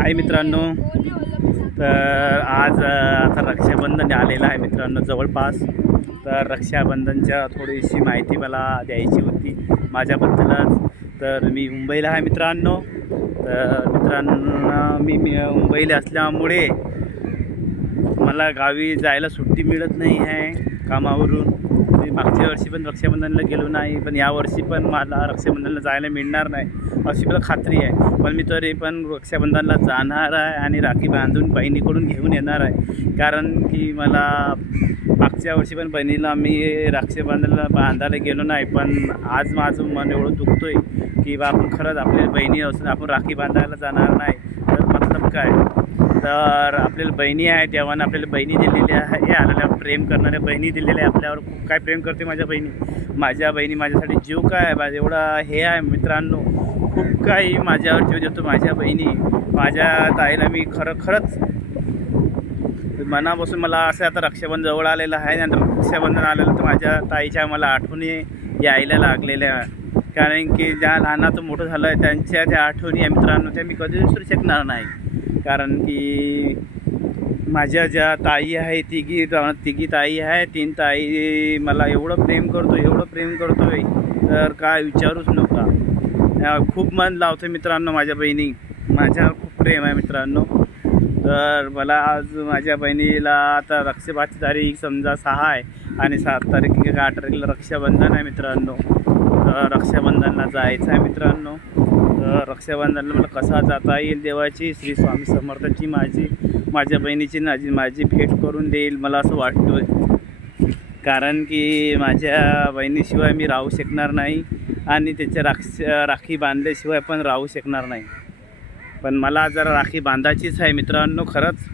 हाय मित्रांनो. तर आज आता रक्षाबंधन आलेलं आहे मित्रांनो जवळपास. तर रक्षाबंधनच्या थोडीशी माहिती मला द्यायची होती माझ्याबद्दलच. तर मी मुंबईला आहे मित्रांनो. तर मित्रांनो मी मुंबईला असल्यामुळे मला गावी जायला सुट्टी मिळत नाही आहे कामावरून. मी मागच्या वर्षी पण रक्षाबंधनला गेलो नाही पण यावर्षी पण मला रक्षाबंधनला जायला मिळणार नाही अशी मला खात्री आहे. पण मी तरी पण रक्षाबंधनला जाणार आहे आणि राखी बांधून बहिणीकडून घेऊन येणार आहे. कारण की मला मागच्या वर्षी पण बहिणीला मी रक्षाबंधनला बांधायला गेलो नाही पण आज माझं मन एवढं दुखतो आहे की बा आपण खरंच आपल्या बहिणी असून आपण राखी बांधायला जाणार नाही. तर मतलब काय? तर आपल्याला बहिणी आहे देवानं आपल्याला बहिणी दिलेल्या आहे. आलेल्या प्रेम करणाऱ्या बहिणी दिलेल्या आहे आपल्यावर. खूप काय प्रेम करते माझ्या बहिणी. माझ्या बहिणी माझ्यासाठी जीव काय आहे? माझं एवढा हे आहे मित्रांनो. खूप काही माझ्यावर जीव देतो माझ्या बहिणी. माझ्या ताईला मी खरं खरंच मनापासून मला असं आता रक्षाबंधन जवळ आलेलं आहे. नंतर रक्षाबंधन आलेलं तर माझ्या ताईच्या मला आठवणी यायला लागलेल्या कारण की ज्या लहानाचं मोठं झालं आहे त्यांच्या त्या आठवणी या मित्रांनो त्या मी कधी विसरू शकणार नाही. कारण की माझ्या ज्या ताई आहे तिघी तिघी ताई आहे तीन ताई मला एवढं प्रेम करतो एवढं प्रेम करतो आहे तर काय विचारूच नका. खूप मन लावतो मित्रांनो माझ्या बहिणी. माझ्या खूप प्रेम आहे मित्रांनो. तर मला आज माझ्या बहिणीला आता रक्षाबाची तारीख समजा सहा आहे आणि सात तारीख किंवा आठ तारखेला रक्षाबंधन आहे मित्रांनो. तर रक्षाबंधनला जायचं आहे मित्रांनो. तर रक्षाबंधनला मला कसा जाता येईल देवाची? श्री स्वामी समर्थाची माझी माझ्या बहिणीची माझी माझी भेट करून देईल मला असं वाटतं कारण की माझ्या बहिणीशिवाय मी राहू शकणार नाही आणि त्याच्या राक्ष राखी बांधल्याशिवाय पण राहू शकणार नाही. पण मला जर राखी बांधायचीच आहे मित्रांनो खरंच.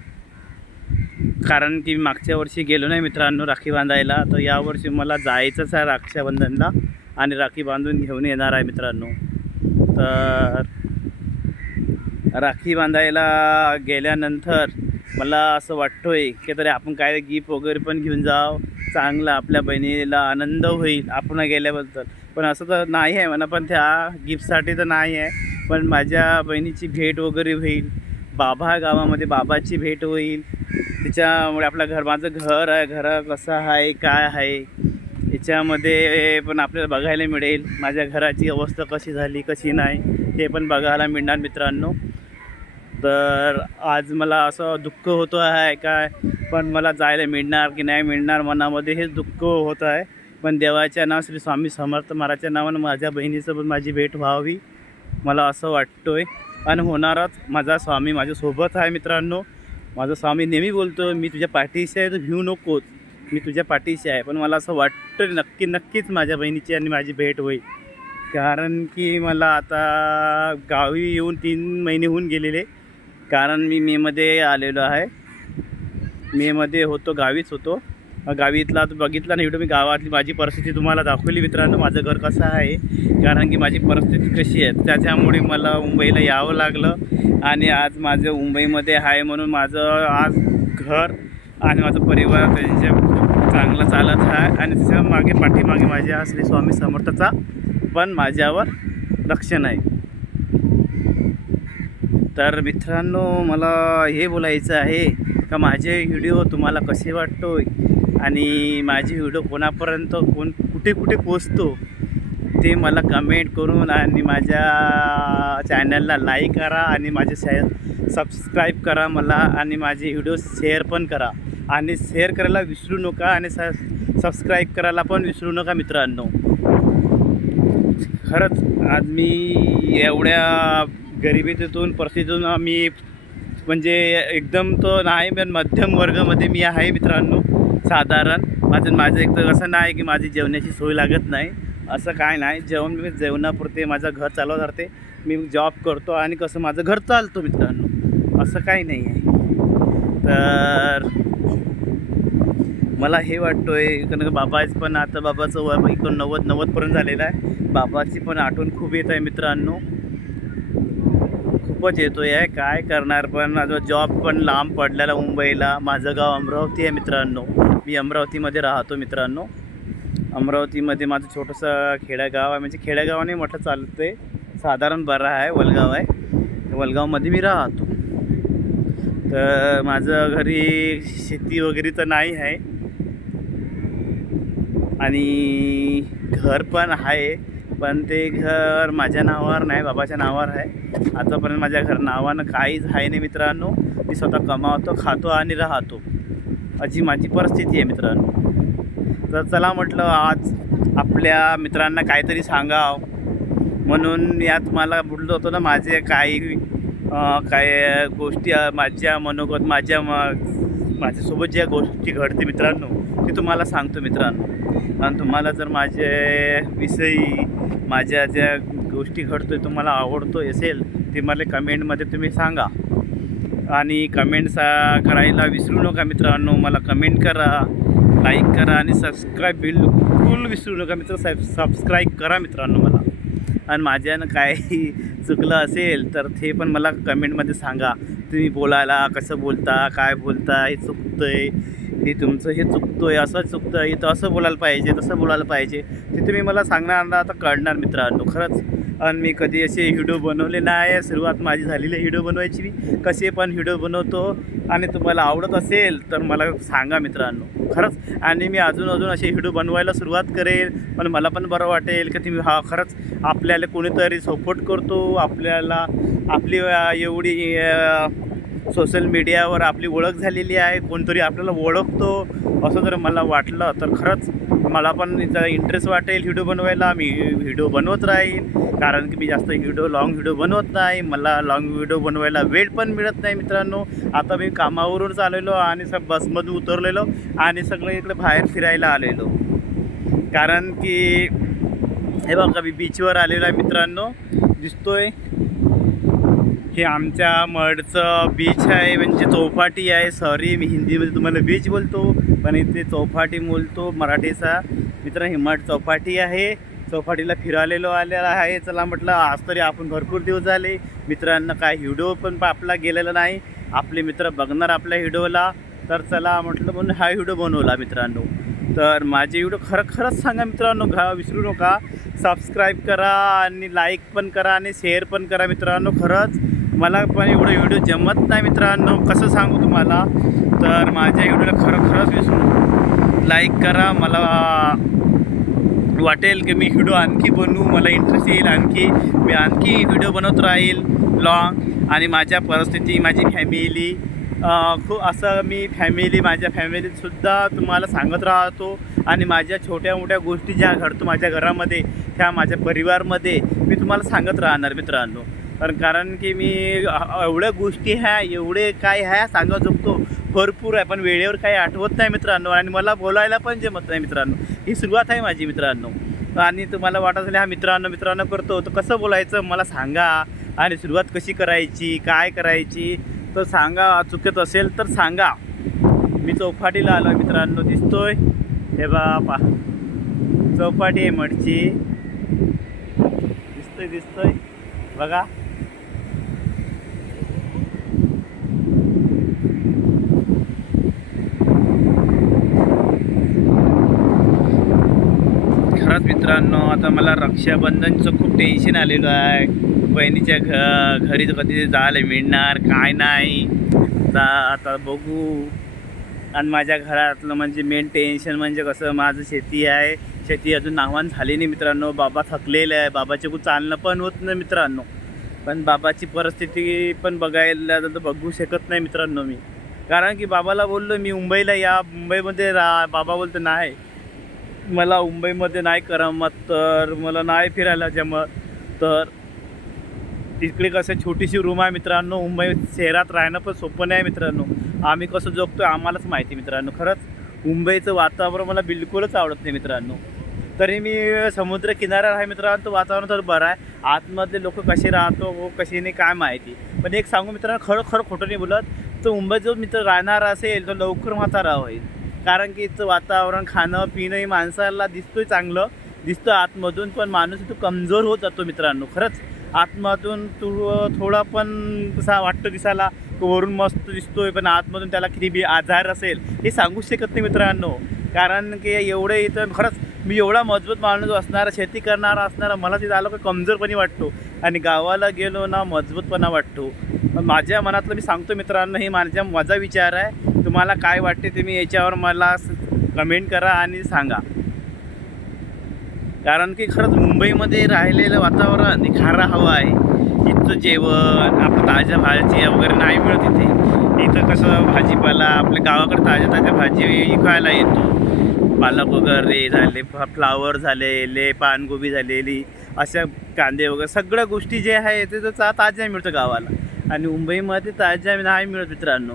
कारण की मी मागच्या वर्षी गेलो नाही मित्रांनो राखी बांधायला. तर यावर्षी मला जायचंच आहे रक्षाबंधनला आणि राखी बांधून घेऊन येणार आहे मित्रांनो. तर राखी बांधायला गेल्यानंतर मला असं वाटतो आहे की तरी आपण काय गिफ्ट वगैरे पण घेऊन जाव. चांगला आपल्या बहिणीला आनंद होईल आपण गेल्याबद्दल. पण असं तर नाही आहे म्हणा पण त्या गिफ्टसाठी तर नाही आहे. पण माझ्या बहिणीची भेट वगैरे होईल. बाबा गावामध्ये बाबाची भेट होईल. त्याच्यामुळे आपलं घर माझं घर आहे. घर कसं आहे काय आहे? याच्यामध्ये पण आपल्याला बघायला मिळेल. माझ्या घराची अवस्था कशी झाली कशी नाही हे पण बघायला मिळणार मित्रांनो. तर आज मला असं दुःख होतं आहे काय पण मला जायला मिळणार की नाही मिळणार मनामध्ये हेच दुःख होतं आहे. पण देवाच्या नाव श्री स्वामी समर्थ महाराजच्या नावानं माझ्या बहिणीसोबत माझी भेट व्हावी मला असं वाटतो आहे आणि होणारच माझा स्वामी माझ्यासोबत आहे मित्रांनो. माझा स्वामी नेहमी बोलतो मी तुझ्या पाठीशी आहे तर भिऊ नकोच मी तुझ्या पाठीशी आहे पण मला असं वाटतं नक्की नक्कीच माझ्या बहिणीची आणि माझी भेट होईल. कारण की मला आता गावी येऊन तीन महिने होऊन गेलेले. कारण मी मेमध्ये आलेलो आहे. मेमध्ये होतो गावीच होतो. गावीतला तर बघितला नाही मी गावातली माझी परिस्थिती तुम्हाला दाखवली मित्रांनो. माझं घर कसं आहे कारण की माझी परिस्थिती कशी आहे त्याच्यामुळे मला मुंबईला यावं लागलं. आणि आज माझं मुंबईमध्ये आहे म्हणून माझं आज घर आणि माझा परिवार त्यांच्या खूप चांगलं चालत आहे. आणि त्याच्यामागे पाठीमागे माझ्या श्री स्वामी समर्थाचा पण माझ्यावर लक्ष नाही. तर मित्रांनो मला हे बोलायचं आहे का माझे व्हिडिओ तुम्हाला कसे वाटतो आणि माझे व्हिडिओ कोणापर्यंत कोण कुठे कुठे पोचतो ते मला कमेंट करून आणि माझ्या चॅनलला लाईक करा आणि माझे शे सबस्क्राईब करा मला आणि माझे व्हिडिओ शेअर पण करा. आणि शेअर करायला विसरू नका आणि स सबस्क्राईब करायला पण विसरू नका मित्रांनो. खरंच आज मी एवढ्या गरिबीतून परिस्थितीतून मी म्हणजे एकदम तो नाही पण मध्यम वर्गामध्ये मी आहे मित्रांनो साधारण. माझं माझं एक तर असं नाही की माझी जेवणाची सोय लागत नाही. असं काय नाही. जेवण मी जेवणापुरते माझं घर चालवत राहते. मी जॉब करतो आणि कसं माझं घर चालतो मित्रांनो. असं काही नाही आहे. तर मला हे वाटतो आहे कारण का बाबाच पण आता बाबाचं वय इकडं नव्वद नव्वदपर्यंत झालेलं आहे. बाबाची पण आठवण खूप येत आहे मित्रांनो. खूपच येतो आहे. काय करणार पण? माझा जॉब पण लांब पडलेला मुंबईला. माझं गाव अमरावती आहे मित्रांनो. मी अमरावतीमध्ये राहतो मित्रांनो. अमरावतीमध्ये माझं छोटंसं खेडेगाव आहे. म्हणजे खेडेगावाने म्हटलं चालतं आहे साधारण बरा आहे वलगाव आहे. वलगावमध्ये मी राहतो. तर माझं घरी शेती वगैरे तर नाही आहे. आणि घर पण आहे पण ते घर माझ्या नावावर नाही बाबाच्या नावावर आहे. आतापर्यंत माझ्या घर नावानं काहीच आहे नाही मित्रांनो. मी स्वतः कमावतो खातो आणि राहतो. अशी माझी परिस्थिती आहे मित्रांनो. तर चला म्हटलं आज आपल्या मित्रांना काहीतरी सांगाव. म्हणून यात मला बोललो होतो ना माझे काही काही काय गोष्टी माझ्या मनोगत माझ्या म- माझ्यासोबत ज्या गोष्टी घडते मित्रांनो. ते तुम्हाला सांगतो मित्रांनो. आणि तुम्हाला जर माझे विषयी माझ्या ज्या गोष्टी घडतो आहे तुम्हाला आवडतो असेल ते मला कमेंटमध्ये तुम्ही सांगा. आणि कमेंट्स करायला विसरू नका मित्रांनो. मला कमेंट करा लाईक करा आणि सबस्क्राईब बिलकुल विसरू नका मित्र सब सबस्क्राईब करा मित्रांनो मला. आणि माझ्यानं काही चुकलं असेल तर ते पण मला कमेंटमध्ये सांगा. तुम्ही बोलायला कसं बोलता काय बोलता हे चुकतं आहे हे तुमचं हे चुकतो आहे असं चुकतं आहे इथं असं बोलायला पाहिजे तसं बोलायला पाहिजे ते तुम्ही मला सांगणार ना आता कळणार मित्रांनो खरंच. आणि मी कधी असे व्हिडिओ बनवले नाही सुरुवात माझी झालेली आहे व्हिडिओ बनवायची. मी कसे पण व्हिडिओ बनवतो आणि तुम्हाला आवडत असेल तर मला सांगा मित्रांनो खरंच. आणि मी अजून अजून असे व्हिडिओ बनवायला सुरुवात करेल पण मला पण बरं वाटेल की तुम्ही हा खरंच आपल्याला कोणीतरी सपोर्ट करतो आपल्याला आपली एवढी सोशल मीडियावर आपली ओळख झालेली आहे कोणतरी आपल्याला ओळखतो असं जर मला वाटलं तर खरंच मला पण जरा इंटरेस्ट वाटेल व्हिडिओ बनवायला. मी व्हिडिओ बनवत राहीन कारण की मी जास्त व्हिडिओ लॉंग व्हिडिओ बनवत नाही. मला लॉंग व्हिडिओ बनवायला वेळ पण मिळत नाही मित्रांनो. आता मी कामावरून आलेलो आणि सब बसमधून उतरलेलो आणि सगळं इकडे बाहेर फिरायला आलेलो. कारण की हे बघा मी बीचवर आलेलो आहे मित्रांनो. दिसतोय. हे आमच्या मडचं बीच आहे म्हणजे चौपाटी आहे. सॉरी मी हिंदीमध्ये तुम्हाला बीच बोलतो पण इथे चौपाटी बोलतो मराठीचा. मित्र ही चौपाटी आहे. चौपाटीला फिरालेलो आलेला आहे. चला म्हटलं आज तरी आपण भरपूर दिवस झाले. मित्रांना काय व्हिडिओ पण आपला गेलेला नाही. आपले मित्र बघणार आपल्या व्हिडिओला. तर चला म्हटलं म्हणून हा व्हिडिओ बनवला मित्रांनो. तर माझे व्हिडिओ खरं खरंच सांगा मित्रांनो घा विसरू नका. सबस्क्राईब करा आणि लाईक पण करा आणि शेअर पण करा मित्रांनो खरंच. मला पण एवढं व्हिडिओ जमत नाही मित्रांनो. कसं सांगू तुम्हाला? तर माझ्या व्हिडिओला खरं खरंच विसरू लाईक करा. मला वाटेल की मी व्हिडिओ आणखी बनवू. मला इंटरेस्ट येईल आणखी. मी आणखी व्हिडिओ बनवत राहील लॉंग आणि माझ्या परिस्थिती माझी फॅमिली खूप असं मी फॅमिली माझ्या फॅमिलीतसुद्धा तुम्हाला सांगत राहतो. आणि माझ्या छोट्या मोठ्या गोष्टी ज्या घडतो माझ्या घरामध्ये त्या माझ्या परिवारमध्ये मी तुम्हाला सांगत राहणार मित्रांनो. कारण कारण की मी एवढ्या गोष्टी ह्या एवढे काय ह्या सांगत शकतो भरपूर आहे पण वेळेवर काही आठवत नाही मित्रांनो. आणि मला बोलायला पण जमत नाही मित्रांनो. ही सुरुवात आहे माझी मित्रांनो. आणि तुम्हाला वाटत असेल हा मित्रांनो मित्रांनो करतो. तर कसं बोलायचं मला सांगा. आणि सुरुवात कशी करायची काय करायची तर सांगा. चुकत असेल तर सांगा. मी चौपाटीला आलो मित्रांनो दिसतोय. हे बापा. चौपाटी आहे मडची. दिसतोय दिसतोय. बघा खरंच मित्रांनो आता मला रक्षाबंधनचं खूप टेन्शन आलेलं आहे. बहिणीच्या घ घरी कधी जायला मिळणार काय नाही. आता आता बघू. आणि माझ्या घरातलं म्हणजे मेन टेन्शन म्हणजे कसं माझं शेती आहे. शेती अजून नावान झाली नाही मित्रांनो. बाबा थकलेले आहे. बाबाचे खूप चालणं पण होत नाही मित्रांनो. पण बाबाची परिस्थिती पण बघायला तर बघू शकत नाही मित्रांनो मी. कारण की बाबाला बोललो मी मुंबईला या मुंबईमध्ये राहा बाबा बोलतो नाही मला मुंबईमध्ये नाही करमत तर मला नाही फिरायला जमत. तर तिकडे कसं छोटीशी रूम आहे मित्रांनो मुंबई शहरात राहणं पण सोपं नाही मित्रांनो. आम्ही कसं जगतो आहे आम्हालाच माहिती मित्रांनो. खरंच मुंबईचं वातावरण मला बिलकुलच आवडत नाही मित्रांनो. तरी मी समुद्र किनाऱ्यावर आहे मित्रांनो तर वातावरण तर बरं आहे. आतमधले लोक कसे राहतो व कसे नाही काय माहिती. पण एक सांगू मित्रांनो खरं खरं खोटं नाही बोलत. तो मुंबईत जो मित्र राहणार असेल तो लवकर म्हातारा होईल. कारण की इथं वातावरण खाणं पिणं हे माणसाला दिसतोय चांगलं. दिसतं आतमधून पण माणूस तो कमजोर होत जातो मित्रांनो. खरंच आतमधून तू थोडा पण कसा वाटतो दिसायला तो वरून मस्त दिसतोय पण आतमधून त्याला किती बी आजार असेल हे सांगूच शकत नाही मित्रांनो. कारण की एवढे इथं खरंच मी एवढा मजबूत माणूस असणारा शेती करणारा असणारा मला तिथं आलो की कमजोरपणी वाटतो. आणि गावाला गेलो ना मजबूतपणा वाटतो. माझ्या मनातलं मी सांगतो मित्रांनो हे माझ्या माझा विचार आहे. तुम्हाला काय वाटते तुम्ही याच्यावर मला कमेंट करा आणि सांगा. कारण की खरंच मुंबईमध्ये राहिलेलं वातावरण खारा हवा आहे. इथचं जेवण आपलं ताज्या भाज्या वगैरे नाही मिळत इथे. इथं कसं भाजीपाला आपल्या गावाकडे ताज्या ताज्या भाजी विकायला येतो. पालक वगैरे झाले फ- फ्लावर झालेले पानगोबी झालेली अशा कांदे वगैरे सगळ्या गोष्टी जे आहे ते तर ताज्या मिळतं गावाला. आणि मुंबईमध्ये ताज्या नाही मिळत मित्रांनो.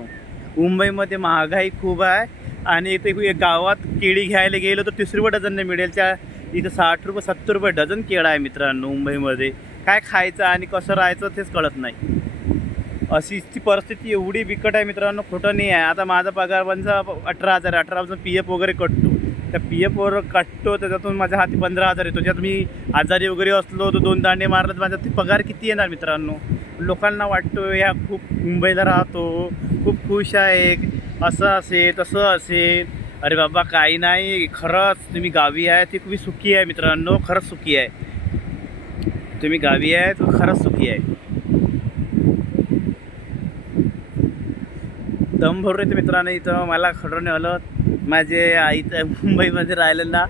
मुंबईमध्ये महागाई खूप आहे आणि इथे गावात केळी घ्यायला गेलो तर तीस रुपये डझन नाही मिळेल. त्या इथं साठ रुपये सत्तर रुपये डझन केळं आहे मित्रांनो मुंबईमध्ये. काय खायचं आणि कसं राहायचं तेच कळत नाही. अशी ती परिस्थिती एवढी बिकट आहे मित्रांनो खोटं नाही आहे. आता माझा पगार बनचा अठरा हजार अठरा पी एफ वगैरे कट त्या पी एफ वर त्याच्यातून माझ्या हाती पंधरा हजार येतो. ज्यात मी आजारी वगैरे असलो तर दोन दांडे मारलं तर माझ्या ती पगार किती येणार मित्रांनो? लोकांना वाटतो या खूप मुंबईला राहतो खूप खुश आहे असं असेल तसं असेल. अरे बाबा काही नाही खरंच तुम्ही गावी आहे ती तुम्ही सुखी आहे मित्रांनो खरंच सुखी आहे. तुम्ही गावी आहे तर खरंच सुखी आहे. दम भरून येते मित्रांनो इथं मला खरं आलं. माझे आई तर मुंबईमध्ये राहिलेला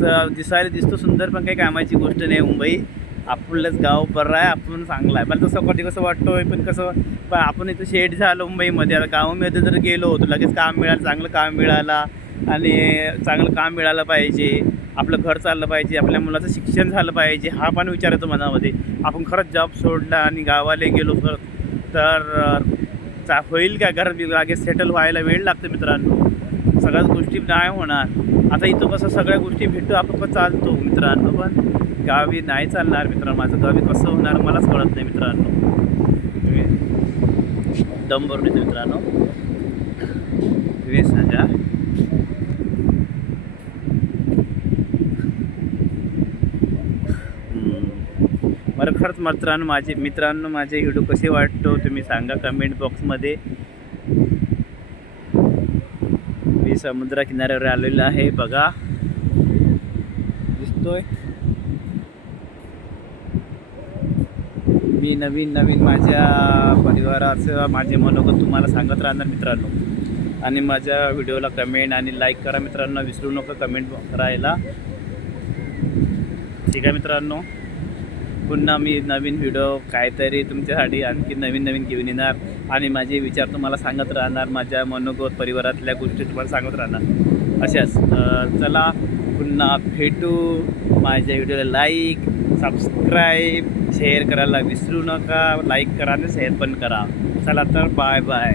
तर दिसायला दिसतो सुंदर पण काही कामाची गोष्ट नाही मुंबई. आपलंच गाव बरं आहे आपण चांगलं आहे. मला तसं कधी कसं वाटतो पण कसं पण आपण इथं शेड झालं मुंबईमध्ये. आता गावामध्ये जर गेलो तर लगेच काम मिळालं चांगलं काम मिळालं आणि चांगलं काम मिळालं पाहिजे. आपलं घर चाललं पाहिजे आपल्या मुलाचं शिक्षण झालं पाहिजे हा पण विचार येतो मनामध्ये. आपण खरंच जॉब सोडला आणि गावाला गेलो तर तर चा होईल का? कारण लगेच सेटल व्हायला वेळ लागतो मित्रांनो. सगळ्याच गोष्टी नाही होणार. आता इथं कसं सगळ्या गोष्टी भेटतो आपण पण चालतो मित्रांनो. पण गावी नाही चालणार मित्रांनो माझं गावी कसं होणार मलाच कळत नाही मित्रांनो. तुम्ही दम भरून येतो मित्रांनो. वीस हजार हम्म. बरं खरंच मित्रांनो माझे मित्रांनो माझे व्हिडिओ कसे वाटतो तुम्ही सांगा कमेंट बॉक्समध्ये मी समुद्रा किनाऱ्यावर आलेलो आहे बघा. दिसतोय. मी नवीन नवीन माझ्या परिवाराचं माझे मनोगत तुम्हाला सांगत राहणार मित्रांनो. आणि माझ्या व्हिडिओला कमेंट आणि लाईक करा मित्रांनो विसरू नका कमेंट करायला ठीक आहे मित्रांनो. पुन्हा मी नवीन व्हिडिओ काहीतरी तुमच्यासाठी आणखी नवीन नवीन घेऊन येणार. आणि माझे विचार तुम्हाला सांगत राहणार माझ्या मनोगत परिवारातल्या गोष्टी तुम्हाला सांगत राहणार. अशाच चला पुन्हा भेटू. माझ्या व्हिडिओला लाईक सबस्क्राईब शेअर करायला विसरू नका. लाईक करा आणि शेअर पण करा. चला तर बाय बाय